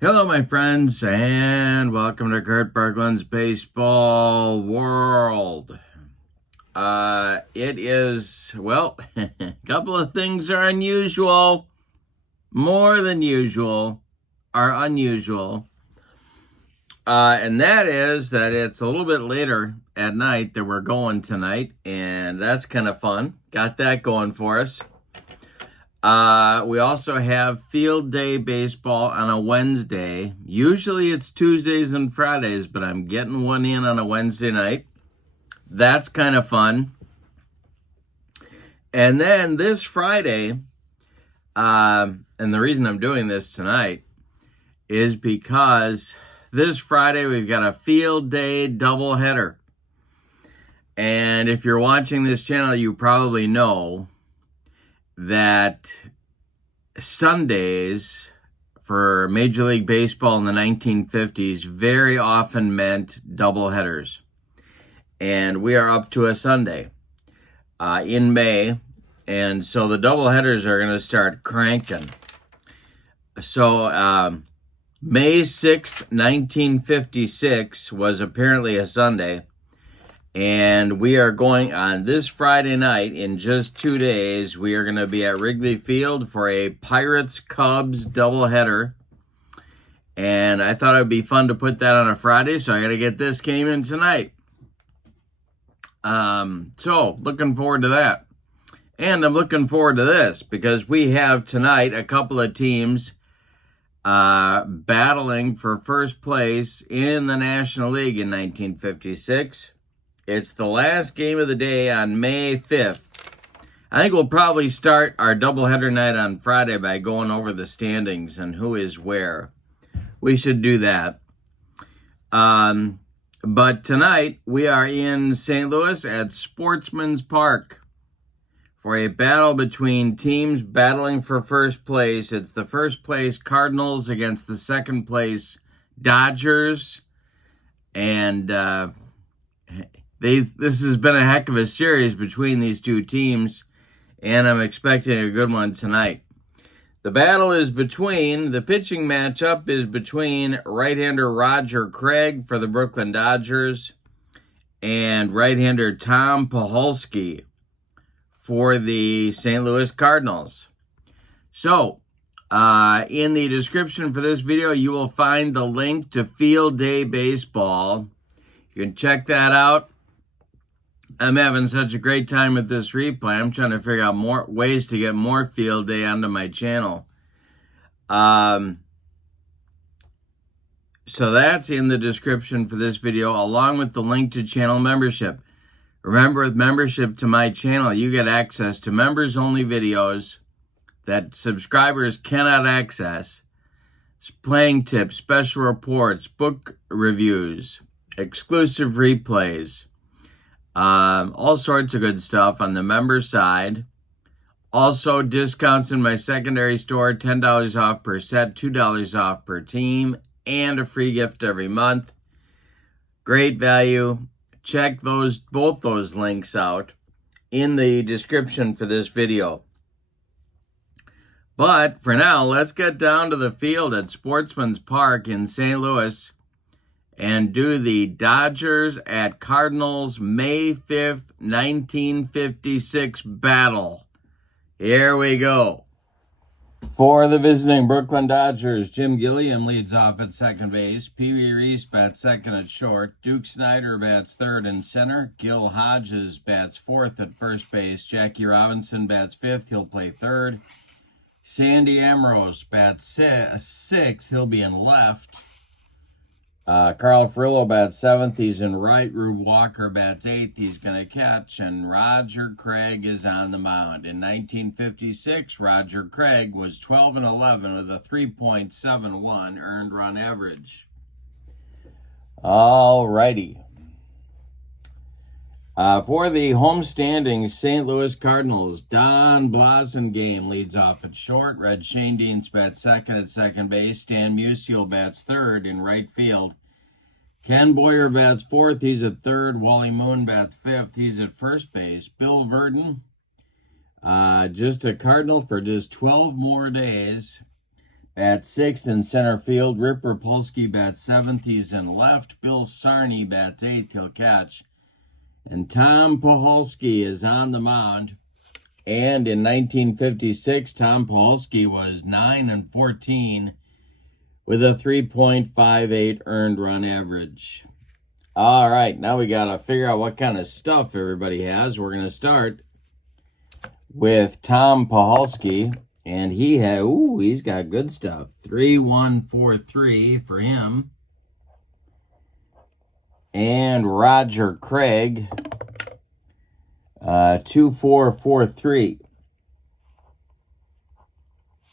Hello, my friends, and welcome to Kurt Berglund's Baseball World. It is, well, a couple of things are unusual, more than usual, are unusual. And that is that it's a little bit later at night that we're going tonight, and that's kind of fun. Got that going for us. We also have field day baseball on a Wednesday. Usually it's Tuesdays and Fridays, but I'm getting one in on a Wednesday night. That's kind of fun. And then this Friday, and the reason I'm doing this tonight is because this Friday we've got a field day doubleheader. And if you're watching this channel, you probably know that Sundays for Major League Baseball in the 1950s very often meant doubleheaders. And we are up to a Sunday in May. And so the doubleheaders are going to start cranking. So May 6th, 1956 was apparently a Sunday. And we are going on this Friday night, in just 2 days, we are going to be at Wrigley Field for a Pirates-Cubs doubleheader. And I thought it would be fun to put that on a Friday, so I got to get this game in tonight. So, looking forward to that. And I'm looking forward to this, because we have tonight a couple of teams battling for first place in the National League in 1956. It's the last game of the day on May 5th. I think we'll probably start our doubleheader night on Friday by going over the standings and who is where. We should do that. But tonight, we are in St. Louis at Sportsman's Park for a battle between teams battling for first place. It's the first place Cardinals against the second place Dodgers. And this has been a heck of a series between these two teams, and I'm expecting a good one tonight. The pitching matchup is between right-hander Roger Craig for the Brooklyn Dodgers and right-hander Tom Poholsky for the St. Louis Cardinals. So, in the description for this video, you will find the link to Field Day Baseball. You can check that out. I'm having such a great time with this replay. I'm trying to figure out more ways to get more field day onto my channel. So that's in the description for this video, along with the link to channel membership. Remember, with membership to my channel, you get access to members-only videos that subscribers cannot access, playing tips, special reports, book reviews, exclusive replays, all sorts of good stuff on the member side. Also, discounts in my secondary store, $10 off per set, $2 off per team, and a free gift every month. Great value. Check both those links out in the description for this video. But for now, let's get down to the field at Sportsman's Park in St. Louis and do the Dodgers at Cardinals May 5th, 1956 battle. Here we go. For the visiting Brooklyn Dodgers, Jim Gilliam leads off at second base. Pee Wee Reese bats second at short. Duke Snyder bats third and center. Gil Hodges bats fourth at first base. Jackie Robinson bats fifth. He'll play third. Sandy Ambrose bats sixth. He'll be in left. Carl Furillo bats seventh. He's in right. Rube Walker bats eighth. He's going to catch. And Roger Craig is on the mound. In 1956, Roger Craig was 12-11 with a 3.71 earned run average. All righty. For the home standings, St. Louis Cardinals, Don Blasingame leads off at short. Red Schoendienst bats second at second base. Stan Musial bats third in right field. Ken Boyer bats fourth. He's at third. Wally Moon bats fifth. He's at first base. Bill Verdon, just a Cardinal for just 12 more days, at 6th in center field. Rip Poholsky bats 7th. He's in left. Bill Sarney bats 8th. He'll catch. And Tom Poholsky is on the mound. And in 1956, Tom Poholsky was 9-14 with a 3.58 earned run average. All right, now we got to figure out what kind of stuff everybody has. We're going to start with Tom Poholsky, and he's got good stuff. 3-1-4-3 for him. And Roger Craig, 2-4-4-3.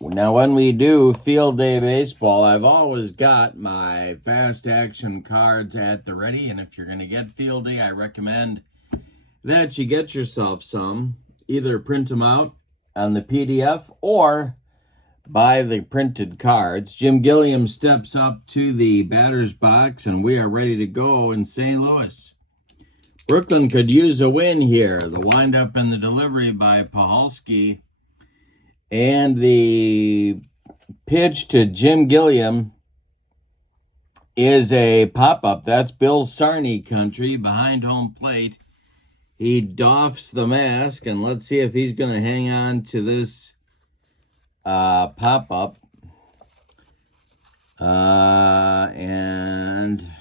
Now, when we do field day baseball, I've always got my fast action cards at the ready. And if you're going to get field day, I recommend that you get yourself some. Either print them out on the PDF or buy the printed cards. Jim Gilliam steps up to the batter's box, and we are ready to go in St. Louis. Brooklyn could use a win here. The windup and the delivery by Poholsky. And the pitch to Jim Gilliam is a pop-up. That's Bill Sarney country behind home plate. He doffs the mask, and let's see if he's going to hang on to this pop-up. And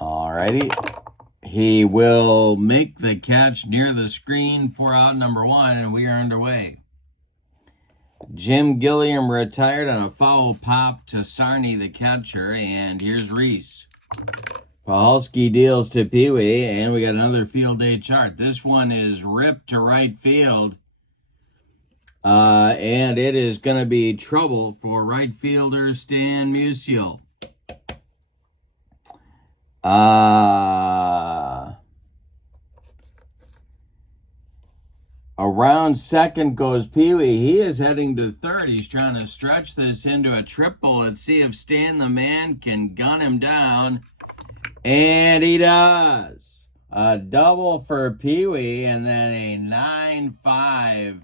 alrighty. He will make the catch near the screen for out number 1, and we are underway. Jim Gilliam retired on a foul pop to Sarney, the catcher, and here's Reese. Poholsky deals to Pee Wee, and we got another field day chart. This one is ripped to right field, and it is going to be trouble for right fielder Stan Musial. Around second goes Pee Wee. He is heading to third. He's trying to stretch this into a triple. Let's see if Stan the man can gun him down. And he does. A double for Pee Wee, and then a 9-5.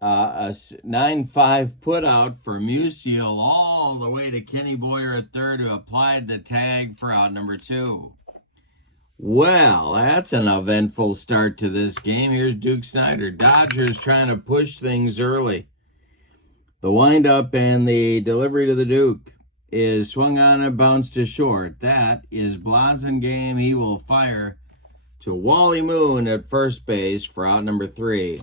A 9-5 put out for Musial all the way to Kenny Boyer at third, who applied the tag for out number 2. Well, that's an eventful start to this game. Here's Duke Snider. Dodgers trying to push things early. The windup and the delivery to the Duke is swung on and bounced to short. That is Blasingame. He will fire to Wally Moon at first base for out number 3.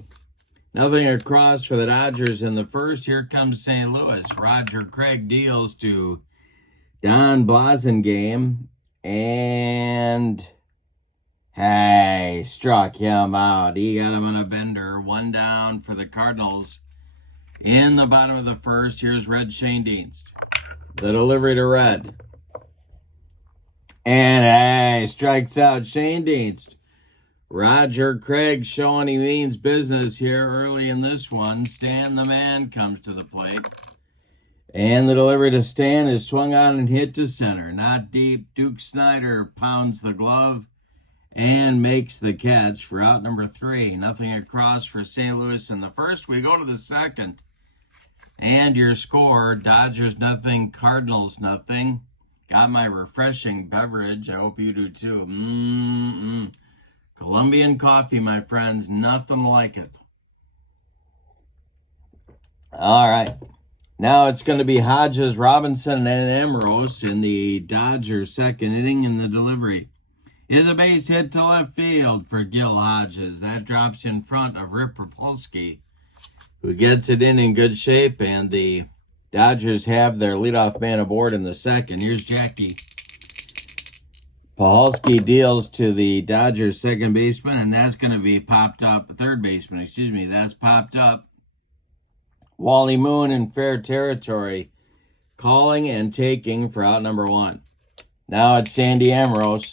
Nothing across for the Dodgers in the first. Here comes St. Louis. Roger Craig deals to Don Blasingame, and struck him out. He got him on a bender. 1 down for the Cardinals in the bottom of the first. Here's Red Schoendienst. The delivery to Red. And strikes out Schoendienst. Roger Craig showing he means business here early in this one. Stan the man comes to the plate. And the delivery to Stan is swung on and hit to center. Not deep. Duke Snider pounds the glove and makes the catch for out number 3. Nothing across for St. Louis in the first. We go to the second. And your score, Dodgers nothing, Cardinals nothing. Got my refreshing beverage. I hope you do too. Colombian coffee, my friends. Nothing like it. All right. Now it's going to be Hodges, Robinson, and Ambrose in the Dodgers second inning in the delivery. Is a base hit to left field for Gil Hodges. That drops in front of Rip Poholsky, who gets it in good shape, and the Dodgers have their leadoff man aboard in the second. Here's Jackie. Poholsky deals to the Dodgers second baseman, and that's going to be popped up. Third baseman, excuse me. That's popped up. Wally Moon in fair territory, calling and taking for out number 1. Now it's Sandy Ambrose.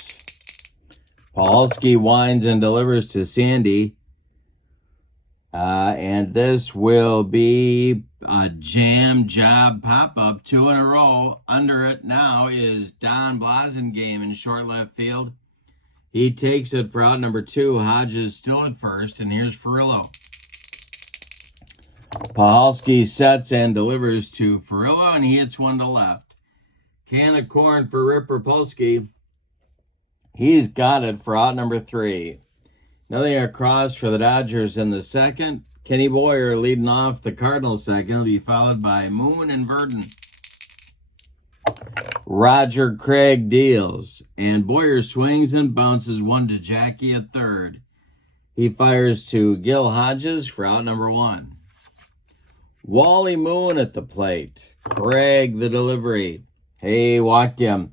Poholsky winds and delivers to Sandy. And this will be a jam job pop-up, 2 in a row. Under it now is Don Blasingame in short left field. He takes it for out number 2. Hodges still at first, and here's Furillo. Poholsky sets and delivers to Furillo, and he hits one to left. Can of corn for Rip Poholsky. He's got it for out number 3. Nothing across for the Dodgers in the second. Kenny Boyer leading off the Cardinals second. Will be followed by Moon and Verdon. Roger Craig deals, and Boyer swings and bounces one to Jackie at third. He fires to Gil Hodges for out number 1. Wally Moon at the plate. Craig the delivery. Hey, walked him.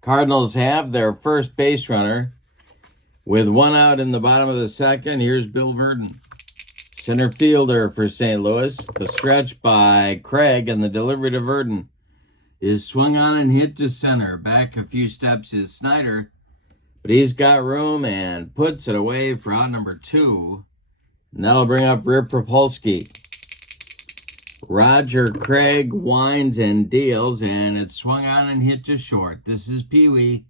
Cardinals have their first base runner. With one out in the bottom of the second, here's Bill Verdon. Center fielder for St. Louis. The stretch by Craig and the delivery to Verdon is swung on and hit to center. Back a few steps is Snyder, but he's got room and puts it away for out number 2. And that'll bring up Rip Poholsky. Roger Craig winds and deals, and it's swung on and hit to short. This is Pee Wee.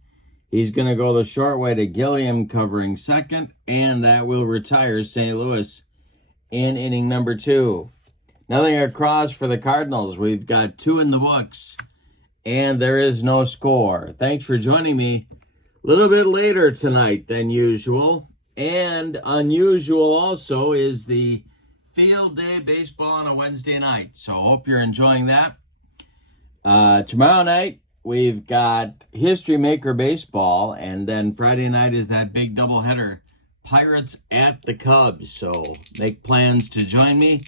He's going to go the short way to Gilliam covering second, and that will retire St. Louis in inning number 2. Nothing across for the Cardinals. We've got 2 in the books, and there is no score. Thanks for joining me a little bit later tonight than usual. And unusual also is the field day baseball on a Wednesday night. So hope you're enjoying that. Tomorrow night, we've got History Maker Baseball, and then Friday night is that big doubleheader, Pirates at the Cubs. So make plans to join me.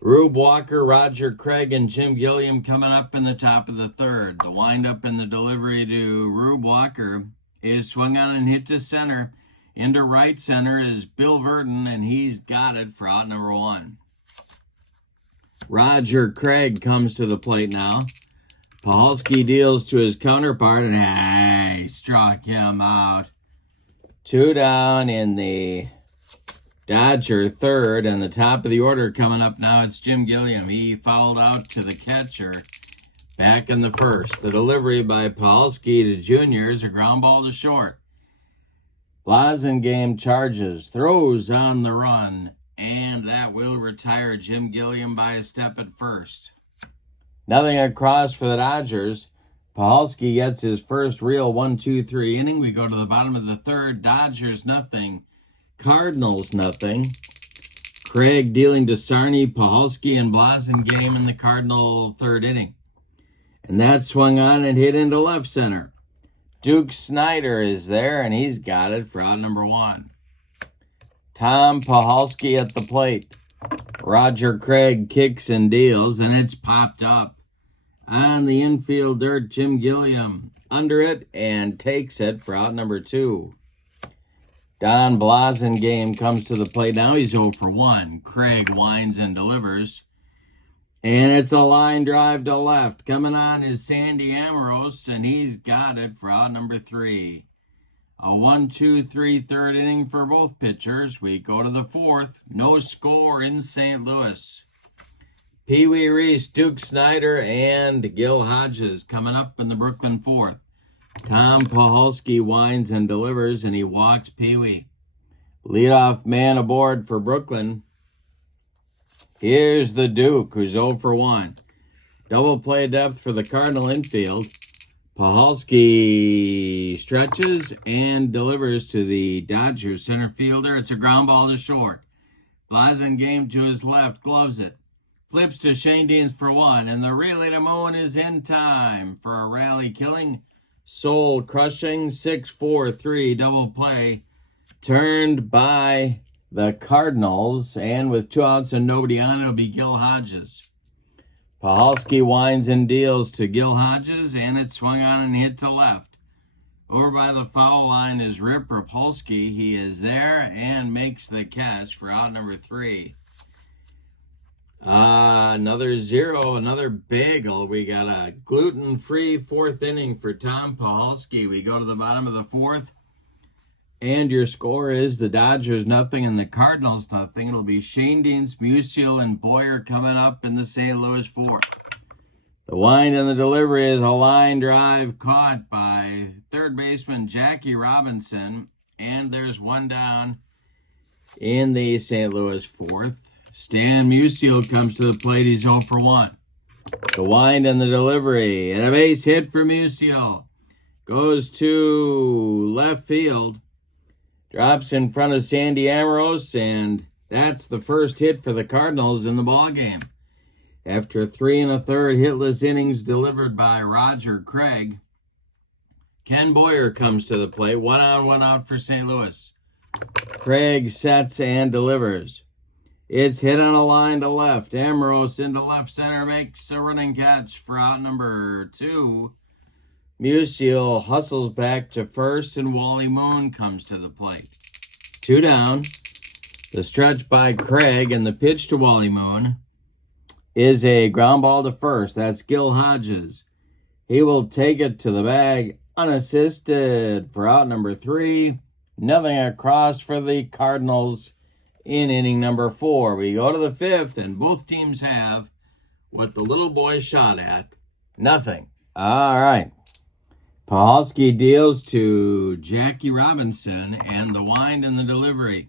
Rube Walker, Roger Craig, and Jim Gilliam coming up in the top of the third. The windup and the delivery to Rube Walker is swung on and hit to center. Into right center is Bill Verdon, and he's got it for out number 1. Roger Craig comes to the plate now. Poholsky deals to his counterpart, and he struck him out. 2 down in the Dodger third, and the top of the order coming up now. It's Jim Gilliam. He fouled out to the catcher back in the first. The delivery by Poholsky to Jr. is a ground ball to short. Blasingame charges, throws on the run, and that will retire Jim Gilliam by a step at first. Nothing across for the Dodgers. Poholsky gets his first real 1-2-3 inning. We go to the bottom of the third. Dodgers nothing. Cardinals nothing. Craig dealing to Sarney, Poholsky, and Blasingame in the Cardinal third inning. And that swung on and hit into left center. Duke Snyder is there, and he's got it for out number 1. Tom Poholsky at the plate. Roger Craig kicks and deals, and it's popped up. On the infield dirt, Jim Gilliam under it and takes it for out number 2. Don Blasingame comes to the plate now. He's 0 for 1. Craig winds and delivers. And it's a line drive to left. Coming on is Sandy Amoros, and he's got it for out number 3. A 1-2-3 third inning for both pitchers. We go to the fourth. No score in St. Louis. Pee Wee Reese, Duke Snyder, and Gil Hodges coming up in the Brooklyn fourth. Tom Poholsky winds and delivers, and he walks Pee Wee. Leadoff man aboard for Brooklyn. Here's the Duke, who's 0 for 1. Double play depth for the Cardinal infield. Poholsky stretches and delivers to the Dodgers center fielder. It's a ground ball to short. Blasingame to his left, gloves it. Flips to Shane Deans for 1, and the relay to Moen is in time for a rally killing, soul crushing 6-4-3 double play turned by the Cardinals, and with 2 outs and nobody on, it'll be Gil Hodges. Poholsky winds and deals to Gil Hodges, and it's swung on and hit to left. Over by the foul line is Rip Poholsky. He is there and makes the catch for out number 3. Another 0, another bagel. We got a gluten-free 4th inning for Tom Poholsky. We go to the bottom of the 4th. And your score is the Dodgers nothing and the Cardinals nothing. It'll be Shane Deans, Musial, and Boyer coming up in the St. Louis fourth. The wind and the delivery is a line drive caught by third baseman Jackie Robinson. And there's 1 down in the St. Louis fourth. Stan Musial comes to the plate. He's 0 for 1. The wind and the delivery. And a base hit for Musial. Goes to left field. Drops in front of Sandy Amorose, and that's the first hit for the Cardinals in the ballgame. After 3 1/3 hitless innings delivered by Roger Craig, Ken Boyer comes to the plate. 1 on, 1 out for St. Louis. Craig sets and delivers. It's hit on a line to left. Amorose into left center makes a running catch for out number 2. Musial hustles back to first, and Wally Moon comes to the plate. 2 down. The stretch by Craig, and the pitch to Wally Moon is a ground ball to first. That's Gil Hodges. He will take it to the bag unassisted for out number 3. Nothing across for the Cardinals in inning number 4. We go to the 5th, and both teams have what the little boy shot at. Nothing. All right. Poholsky deals to Jackie Robinson, and the wind and the delivery.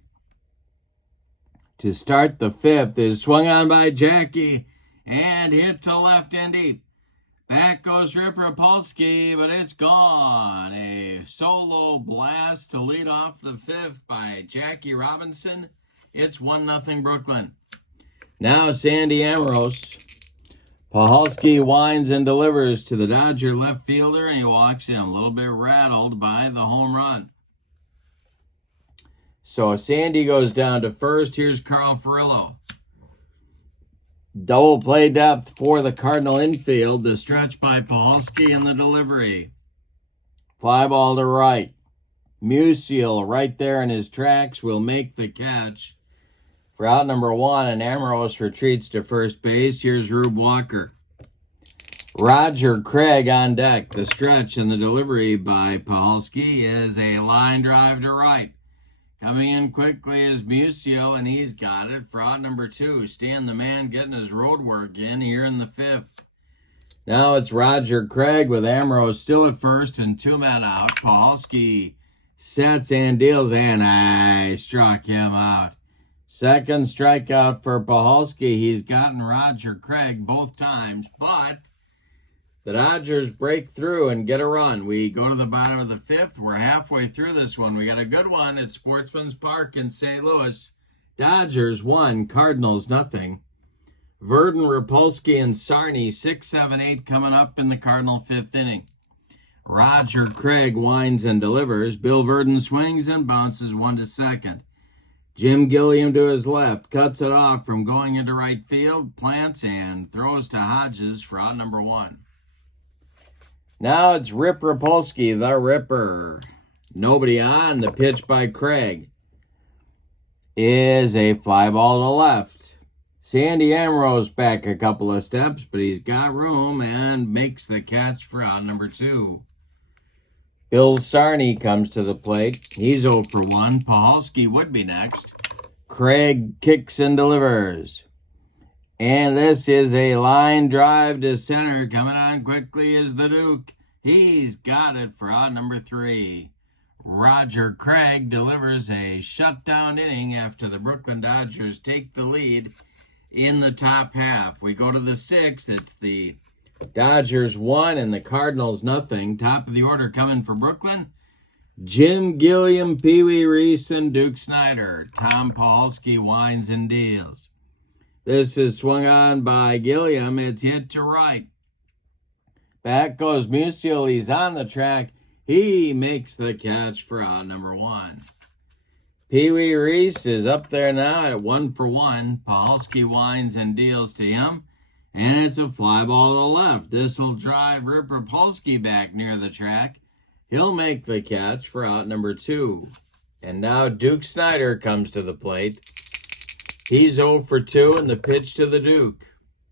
To start the 5th is swung on by Jackie and hit to left and deep. Back goes Rip Poholsky, but it's gone. A solo blast to lead off the 5th by Jackie Robinson. It's 1-0 Brooklyn. Now Sandy Amorose. Poholsky winds and delivers to the Dodger left fielder, and he walks in a little bit rattled by the home run. So Sandy goes down to first. Here's Carl Furillo. Double play depth for the Cardinal infield. The stretch by Poholsky and the delivery. Fly ball to right. Musial right there in his tracks will make the catch for out number 1, and Amorose retreats to first base. Here's Rube Walker. Roger Craig on deck. The stretch and the delivery by Poholsky is a line drive to right. Coming in quickly is Musial, and he's got it for out number 2. Stan the man getting his road work in here in the 5th. Now it's Roger Craig with Amorose still at first and 2 men out. Poholsky sets and deals, and I struck him out. Second strikeout for Poholsky. He's gotten Roger Craig both times, but the Dodgers break through and get a run. We go to the bottom of the 5th. We're halfway through this one. We got a good one at Sportsman's Park in St. Louis. Dodgers 1, Cardinals nothing. Verdon, Rapolsky, and Sarney 6, 7, 8 coming up in the Cardinal 5th inning. Roger Craig winds and delivers. Bill Verdon swings and bounces 1 to second. Jim Gilliam to his left, cuts it off from going into right field, plants and throws to Hodges for out number 1. Now it's Rip Rapolsky, the Ripper. Nobody on. The pitch by Craig is a fly ball to left. Sandy Amorose back a couple of steps, but he's got room and makes the catch for out number 2. Bill Sarney comes to the plate. He's 0 for 1. Poholsky would be next. Craig kicks and delivers. And this is a line drive to center. Coming on quickly is the Duke. He's got it for out number 3. Roger Craig delivers a shutdown inning after the Brooklyn Dodgers take the lead in the top half. We go to the 6th. It's the Dodgers 1 and the Cardinals nothing. Top of the order coming for Brooklyn. Jim Gilliam, Pee Wee Reese, and Duke Snyder. Tom Poholsky winds and deals. This is swung on by Gilliam. It's hit to right. Back goes Musial. He's on the track. He makes the catch for out number 1. Pee Wee Reese is up there now at 1 for 1. Poholsky winds and deals to him. And it's a fly ball to left. This will drive Rip Rapolsky back near the track. He'll make the catch for out number 2. And now Duke Snyder comes to the plate. He's 0 for 2, and the pitch to the Duke.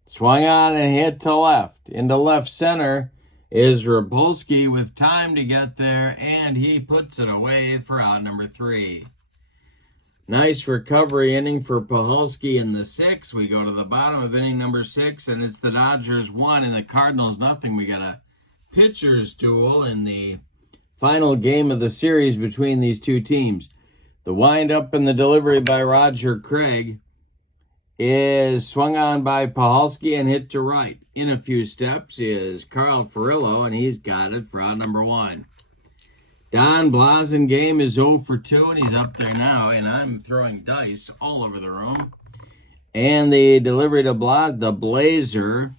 Swung on and hit to left. Into left center is Rapolsky with time to get there, and he puts it away for out number 3. Nice recovery inning for Poholsky in the 6th. We go to the bottom of inning number 6, and it's the Dodgers 1 and the Cardinals nothing. We got a pitcher's duel in the final game of the series between these two teams. The wind-up and the delivery by Roger Craig is swung on by Poholsky and hit to right. In a few steps is Carl Furillo, and he's got it for out number 1. Don Blasingame is 0 for 2, and he's up there now, and I'm throwing dice all over the room. And the delivery to the Blazer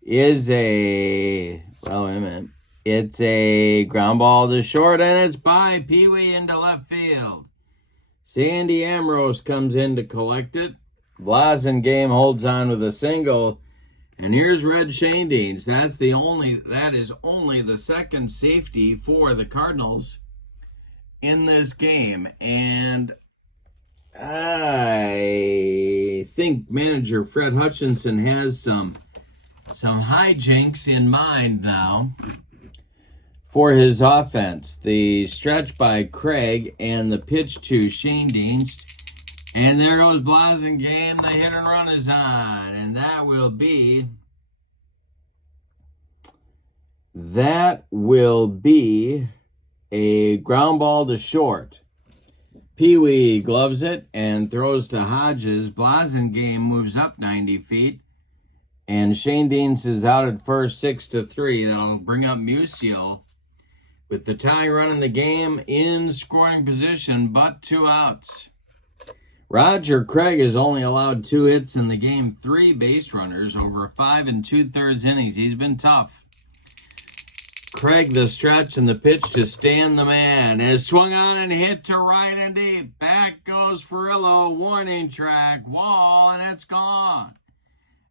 is a, well, wait a minute. It's a ground ball to short, and it's by Pee Wee into left field. Sandy Ambrose comes in to collect it. Blasingame holds on with a single. And here's Red Shanedeans. That is only the second safety for the Cardinals in this game. And I think manager Fred Hutchinson has some hijinks in mind now for his offense. The stretch by Craig and the pitch to Shanedeans. And there goes Blasingame. The hit and run is on. And that will be a ground ball to short. Pee Wee gloves it and throws to Hodges. Blasingame moves up 90 feet. And Shanedeans is out at first 6-3. That'll bring up Musial with the tie run in the game in scoring position, but 2 outs. Roger Craig has only allowed 2 hits in the game, 3 base runners over 5 2/3 innings. He's been tough. Craig, the stretch and the pitch to Stan the Man, has swung on and hit to right and deep. Back goes Furillo, warning track, wall, and it's gone.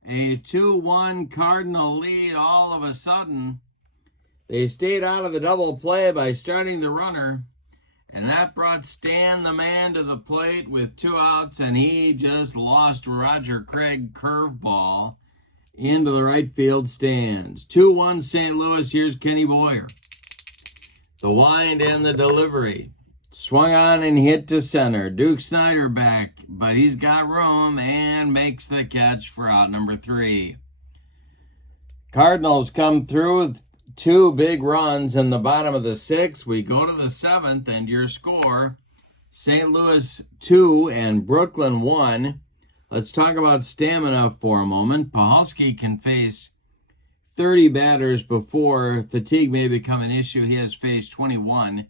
A 2-1 Cardinal lead all of a sudden. They stayed out of the double play by starting the runner. And that brought Stan the Man to the plate with 2 outs, and he just lost Roger Craig curveball into the right field stands. 2-1 St. Louis. Here's Kenny Boyer. The wind and the delivery. Swung on and hit to center. Duke Snyder back, but he's got room and makes the catch for out number 3. Cardinals come through with 2 big runs in the bottom of the 6th. We go to the 7th, and your score, St. Louis 2 and Brooklyn 1. Let's talk about stamina for a moment. Poholsky can face 30 batters before fatigue may become an issue. He has faced 21.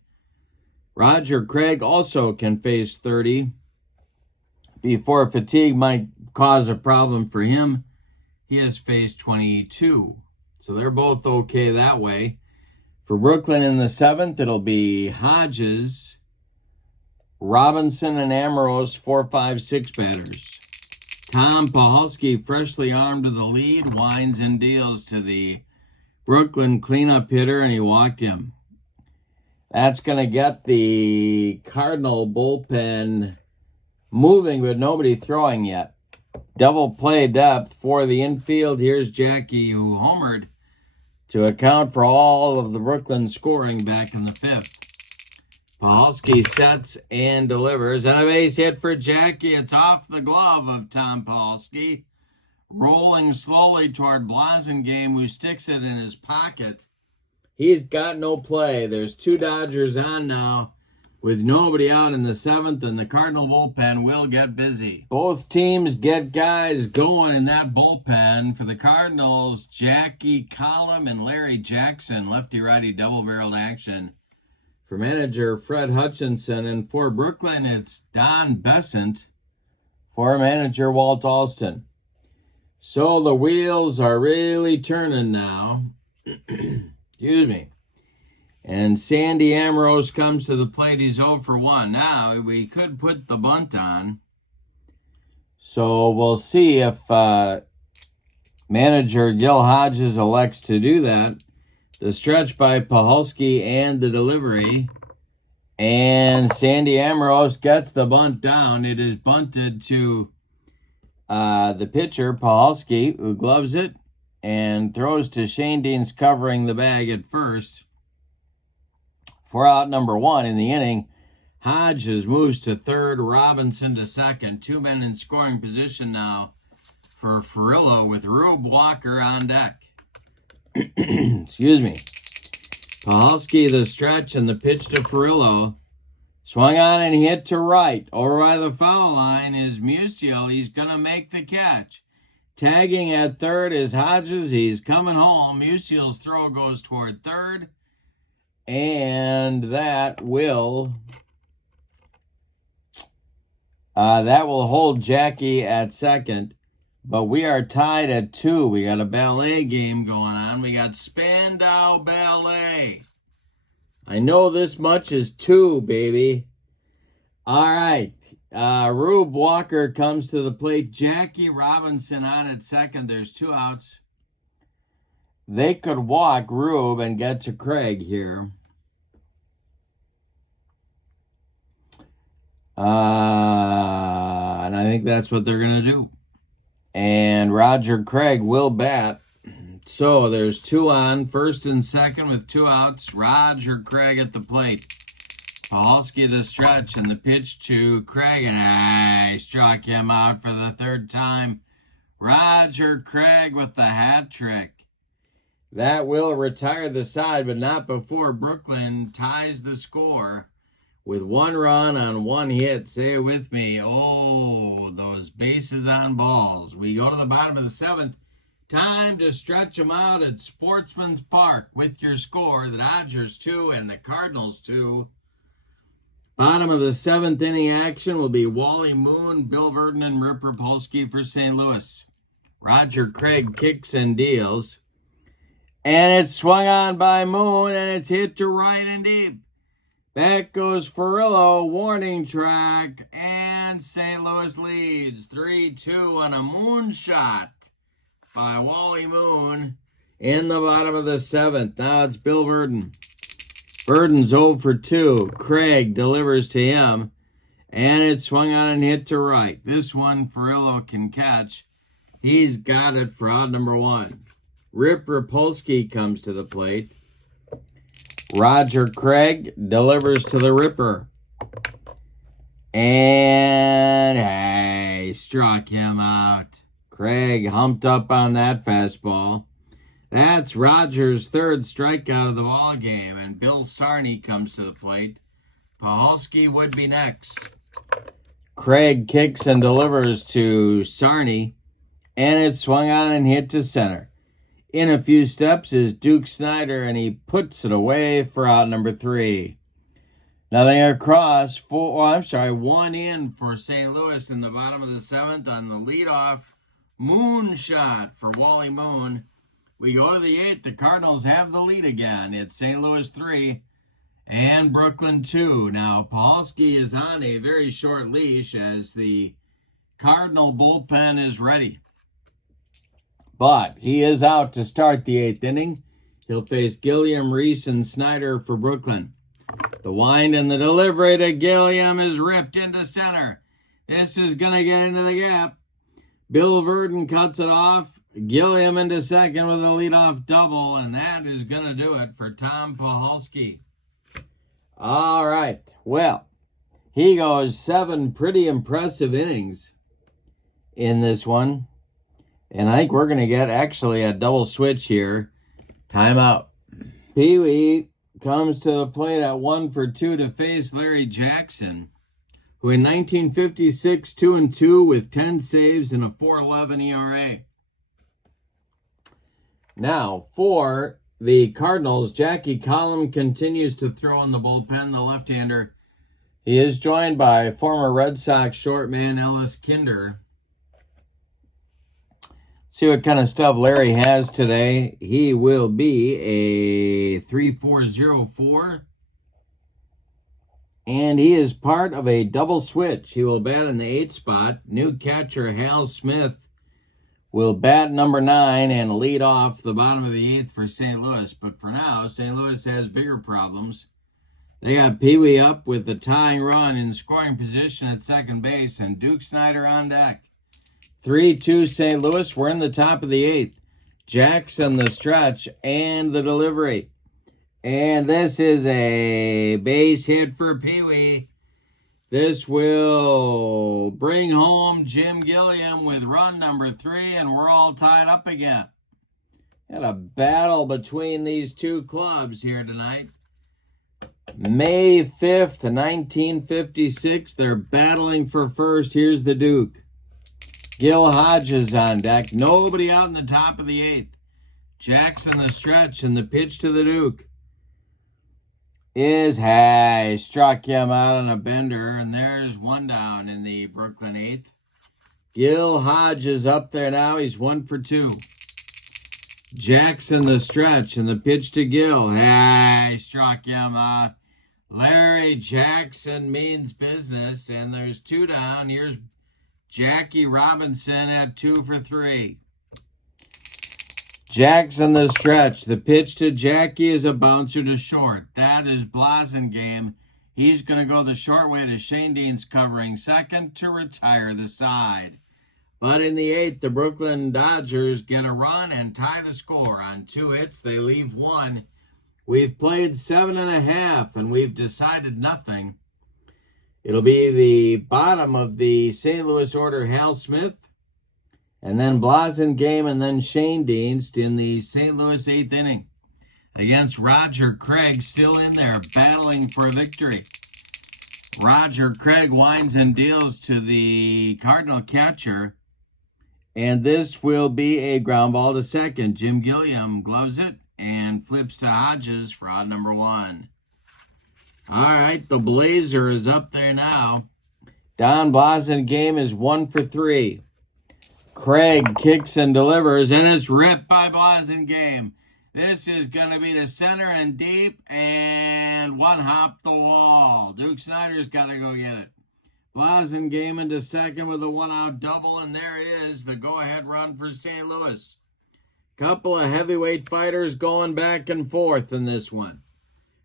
Roger Craig also can face 30 before fatigue might cause a problem for him. He has faced 22. So they're both okay that way. For Brooklyn in the 7th, it'll be Hodges, Robinson, and Ambrose, 4, 5, 6 batters. Tom Poholsky, freshly armed to the lead, winds and deals to the Brooklyn cleanup hitter, and he walked him. That's going to get the Cardinal bullpen moving, but nobody throwing yet. Double play depth for the infield. Here's Jackie, who homered to account for all of the Brooklyn scoring back in the 5th. Poholsky sets and delivers. And a base hit for Jackie. It's off the glove of Tom Poholsky. Rolling slowly toward Blasingame, who sticks it in his pocket. He's got no play. There's 2 Dodgers on now with nobody out in the 7th, and the Cardinal bullpen will get busy. Both teams get guys going in that bullpen. For the Cardinals, Jackie Collum and Larry Jackson, lefty-righty double-barreled action. For manager Fred Hutchinson, and for Brooklyn, it's Don Besant. For manager Walt Alston. So the wheels are really turning now. Excuse me. And Sandy Ambrose comes to the plate. He's 0 for 1. Now, we could put the bunt on. So we'll see if manager Gil Hodges elects to do that. The stretch by Poholsky and the delivery. And Sandy Ambrose gets the bunt down. It is bunted to the pitcher, Poholsky, who gloves it and throws to Shanedeans, covering the bag at first. For out number 1 in the inning, Hodges moves to third, Robinson to second. 2 men in scoring position now for Furillo with Rube Walker on deck. Excuse me. Poholsky the stretch and the pitch to Furillo. Swung on and hit to right. Over by the foul line is Musial. He's going to make the catch. Tagging at third is Hodges. He's coming home. Musial's throw goes toward third. And that will hold Jackie at second. But we are tied at 2. We got a ballet game going on. We got Spandau Ballet. I know this much is 2, baby. All right. Rube Walker comes to the plate. Jackie Robinson on at second. There's 2 outs. They could walk Rube and get to Craig here. And I think that's what they're going to do. And Roger Craig will bat. So there's 2 on, first and second with 2 outs. Roger Craig at the plate. Poholsky the stretch and the pitch to Craig, and he struck him out for the 3rd time. Roger Craig with the hat trick. That will retire the side, but not before Brooklyn ties the score with 1 run on 1 hit. Say it with me. Oh, those bases on balls. We go to the bottom of the 7th. Time to stretch them out at Sportsman's Park with your score. The Dodgers 2 and the Cardinals 2. Bottom of the 7th inning action will be Wally Moon, Bill Verdon, and Ripper Poholsky for St. Louis. Roger Craig kicks and deals. And it's swung on by Moon, and it's hit to right and deep. Back goes Ferrillo, warning track, and St. Louis leads 3-2 on a moonshot by Wally Moon in the bottom of the 7th. Now it's Bill Verdon. Verdon's 0 for 2. Craig delivers to him, and it's swung on and hit to right. This one Ferrillo can catch. He's got it for out number 1. Rip Rapolsky comes to the plate. Roger Craig delivers to the Ripper. And he struck him out. Craig humped up on that fastball. That's Roger's 3rd strikeout of the ball game, and Bill Sarney comes to the plate. Poholsky would be next. Craig kicks and delivers to Sarney, and it's swung on and hit to center. In a few steps is Duke Snyder, and he puts it away for out number 3. Nothing across. 1 in for St. Louis in the bottom of the 7th on the leadoff moonshot for Wally Moon. We go to the 8th. The Cardinals have the lead again. It's St. Louis 3 and Brooklyn 2. Now, Poholsky is on a very short leash as the Cardinal bullpen is ready. But he is out to start the 8th inning. He'll face Gilliam, Reese, and Snyder for Brooklyn. The wind and the delivery to Gilliam is ripped into center. This is going to get into the gap. Bill Verdon cuts it off. Gilliam into second with a leadoff double, and that is going to do it for Tom Poholsky. All right. Well, he goes 7 pretty impressive innings in this one. And I think we're going to get actually a double switch here. Timeout. Pee Wee comes to the plate at 1 for 2 to face Larry Jackson, who in 1956, 2-2 with 10 saves and a 4.11 ERA. Now, for the Cardinals, Jackie Collum continues to throw in the bullpen, the left-hander. He is joined by former Red Sox shortman Ellis Kinder. See what kind of stuff Larry has today. He will be a 3.404. And he is part of a double switch. He will bat in the 8th spot. New catcher Hal Smith will bat number 9 and lead off the bottom of the 8th for St. Louis. But for now, St. Louis has bigger problems. They got Pee Wee up with the tying run in scoring position at second base and Duke Snyder on deck. 3-2 St. Louis. We're in the top of the 8th. Jackson the stretch and the delivery. And this is a base hit for Pee Wee. This will bring home Jim Gilliam with run number 3, and we're all tied up again. Got a battle between these two clubs here tonight. May 5th, 1956. They're battling for first. Here's the Duke. Gil Hodges on deck. Nobody out in the top of the 8th. Jackson the stretch, and the pitch to the Duke is high. Struck him out on a bender, and there's one down in the Brooklyn 8th. Gil Hodges up there now. He's 1 for 2. Jackson the stretch, and the pitch to Gil. High. Struck him out. Larry Jackson means business, and there's 2 down. Here's Jackie Robinson at 2 for 3. Jackson the stretch. The pitch to Jackie is a bouncer to short. That is Blasingame. He's going to go the short way to Shane Dean's covering second to retire the side. But in the 8th, the Brooklyn Dodgers get a run and tie the score. On 2 hits, they leave 1. We've played 7.5, and we've decided nothing. It'll be the bottom of the St. Louis order, Hal Smith, and then Blasingame, and then Shane Deans in the St. Louis 8th inning against Roger Craig, still in there battling for victory. Roger Craig winds and deals to the Cardinal catcher, and this will be a ground ball to second. Jim Gilliam gloves it and flips to Hodges for out number 1. All right, the Blazer is up there now. Don Blasingame is 1 for 3. Craig kicks and delivers, and it's ripped by Blasingame. This is going to be to center and deep, and one hop the wall. Duke Snyder's got to go get it. Blasingame into second with a 1-out double, and there it is, the go-ahead run for St. Louis. Couple of heavyweight fighters going back and forth in this one.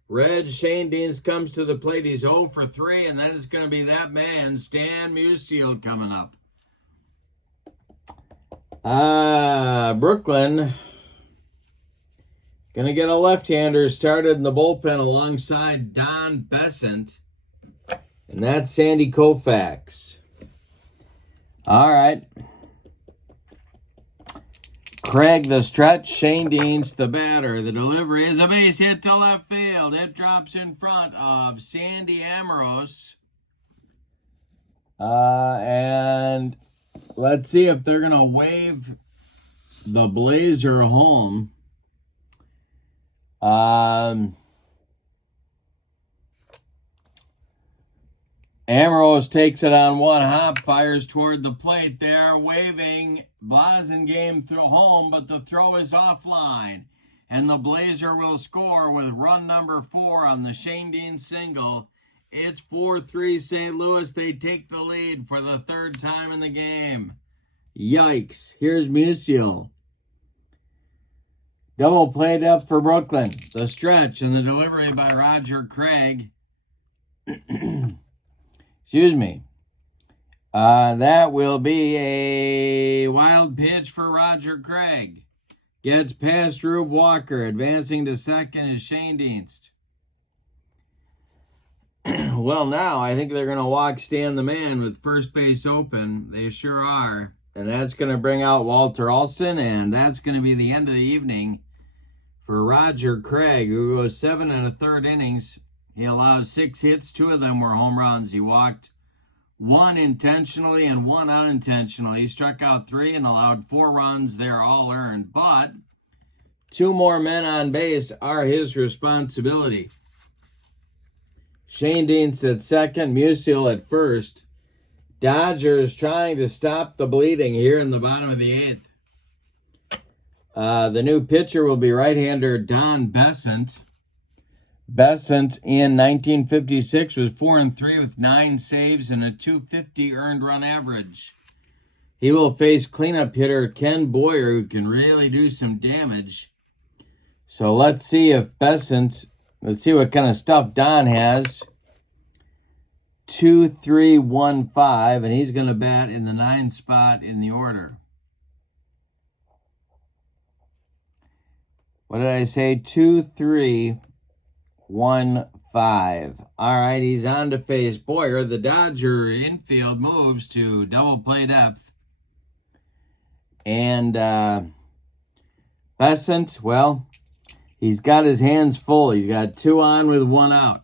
Red Shane Deans comes to the plate. He's 0 for 3, and then it's going to be that man, Stan Musial, coming up. Brooklyn going to get a left-hander started in the bullpen alongside Don Besant, and that's Sandy Koufax. All right. Craig the stretch, Shane Deans the batter. The delivery is a base hit to left field. It drops in front of Sandy Amoros. And let's see if they're going to wave the Blazer home. Amoros takes it on 1 hop, fires toward the plate. They're waving Blasingame through home, but the throw is offline. And the Blazer will score with run number 4 on the Shane Dean single. It's 4-3 St. Louis. They take the lead for the 3rd time in the game. Yikes. Here's Musial. Double played up for Brooklyn. The stretch and the delivery by Roger Craig. Excuse me. That will be a wild pitch for Roger Craig. Gets past Rube Walker. Advancing to second is Shane Deans. Well, now I think they're going to walk Stan the Man with first base open. They sure are. And that's going to bring out Walter Alston, and that's going to be the end of the evening for Roger Craig, who goes 7 1/3 innings. He allows 6 hits. 2 of them were home runs. He walked 1 intentionally and 1 unintentionally. He struck out 3 and allowed 4 runs. They're all earned. But 2 more men on base are his responsibility. Shane Deans at second, Musial at first. Dodgers trying to stop the bleeding here in the bottom of the 8th. The new pitcher will be right-hander Don Besant. Besant in 1956 was 4-3 with 9 saves and a .250 earned run average. He will face cleanup hitter Ken Boyer, who can really do some damage. So let's see if Besant, let's see what kind of stuff Don has. 2-3-1-5, and he's going to bat in the 9th spot in the order. What did I say? 2-3-1-5. All right, he's on to face Boyer. The Dodger infield moves to double play depth. And Besant, well, he's got his hands full. He's got 2 on with 1 out.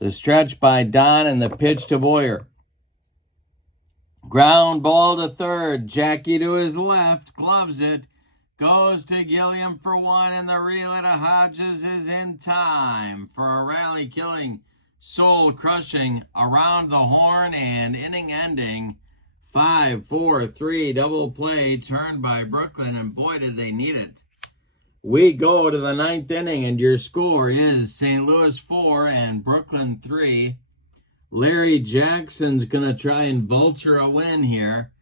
The stretch by Don and the pitch to Boyer. Ground ball to third. Jackie to his left. Gloves it. Goes to Gilliam for one, and the reel to Hodges is in time for a rally-killing, soul-crushing, around the horn and inning-ending 5-4-3 double play turned by Brooklyn, and boy, did they need it. We go to the ninth inning, and your score is St. Louis 4 and Brooklyn 3. Larry Jackson's going to try and vulture a win here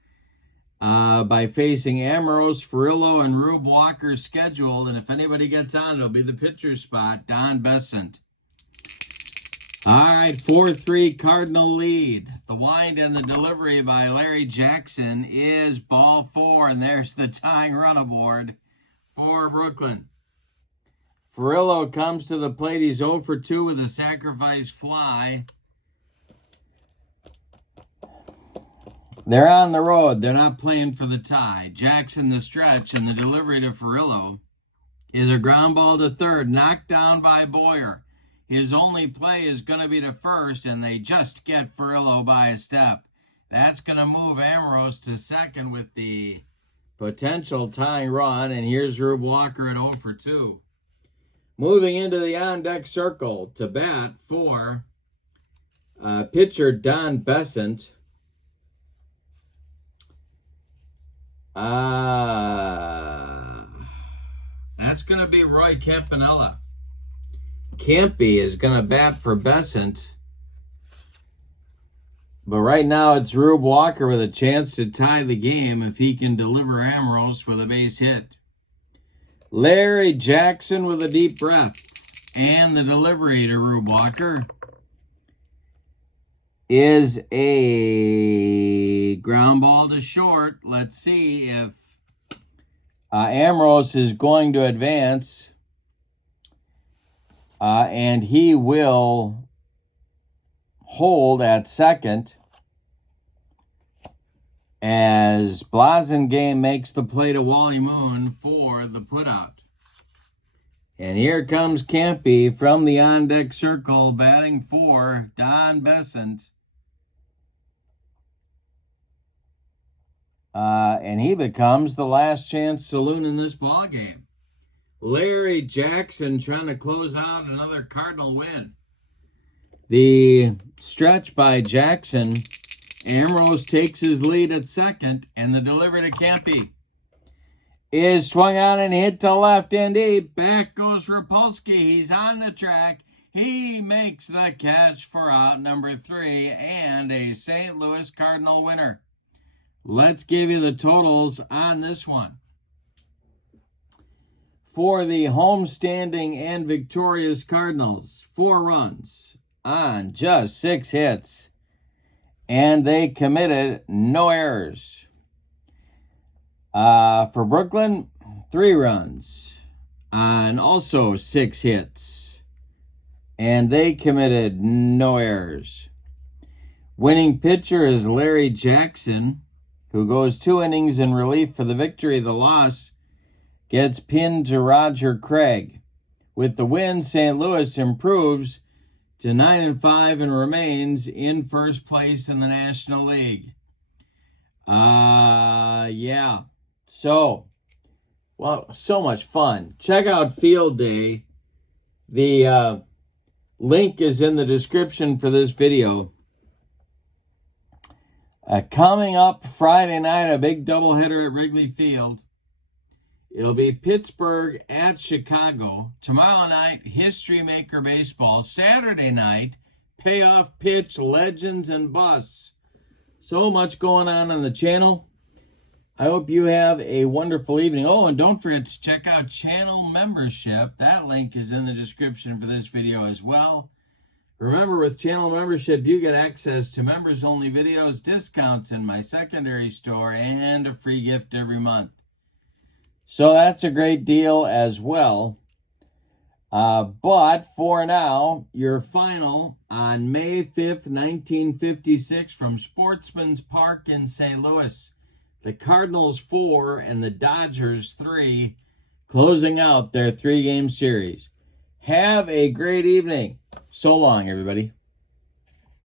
by facing Ambrose, Furillo, and Rube Walker scheduled. And if anybody gets on, it'll be the pitcher spot, Don Besant. All right, 4-3 Cardinal lead. The wind and the delivery by Larry Jackson is ball 4, and there's the tying run aboard for Brooklyn. Furillo comes to the plate. He's 0 for 2 with a sacrifice fly. They're on the road. They're not playing for the tie. Jackson the stretch, and the delivery to Furillo is a ground ball to third, knocked down by Boyer. His only play is going to be to first, and they just get Furillo by a step. That's going to move Ambrose to second with the potential tying run, and here's Rube Walker at 0 for 2. Moving into the on-deck circle to bat for pitcher Don Besant. That's going to be Roy Campanella. Campy is going to bat for Besant. But right now it's Rube Walker with a chance to tie the game if he can deliver Ambrose with a base hit. Larry Jackson with a deep breath. And the delivery to Rube Walker is a ground ball to short. Let's see if Ambrose is going to advance. And he will hold at second as Blasingame makes the play to Wally Moon for the putout. And here comes Campy from the on-deck circle batting for Don Besant. And he becomes the last chance saloon in this ballgame. Larry Jackson trying to close out another Cardinal win. The stretch by Jackson. Ambrose takes his lead at second, and the delivery to Campy is swung on and hit to left and deep. Back goes Poholsky. He's on the track. He makes the catch for out number 3 and a St. Louis Cardinal winner. Let's give you the totals on this one. For the homestanding and victorious Cardinals, 4 runs on just 6 hits, and they committed no errors. For Brooklyn, 3 runs on also 6 hits, and they committed no errors. Winning pitcher is Larry Jackson, who goes 2 innings in relief for the victory. The loss gets pinned to Roger Craig. With the win, St. Louis improves to 9-5 and remains in first place in the National League. Yeah. So much fun. Check out Field Day. The link is in the description for this video. Coming up Friday night, a big doubleheader at Wrigley Field. It'll be Pittsburgh at Chicago. Tomorrow night, History Maker Baseball. Saturday night, Payoff Pitch, Legends and Busts. So much going on the channel. I hope you have a wonderful evening. Oh, and don't forget to check out channel membership. That link is in the description for this video as well. Remember, with channel membership, you get access to members-only videos, discounts in my secondary store, and a free gift every month. So that's a great deal as well. But for now, your final on May 5th, 1956 from Sportsman's Park in St. Louis. The Cardinals 4 and the Dodgers 3, closing out their 3-game series. Have a great evening. So long, everybody.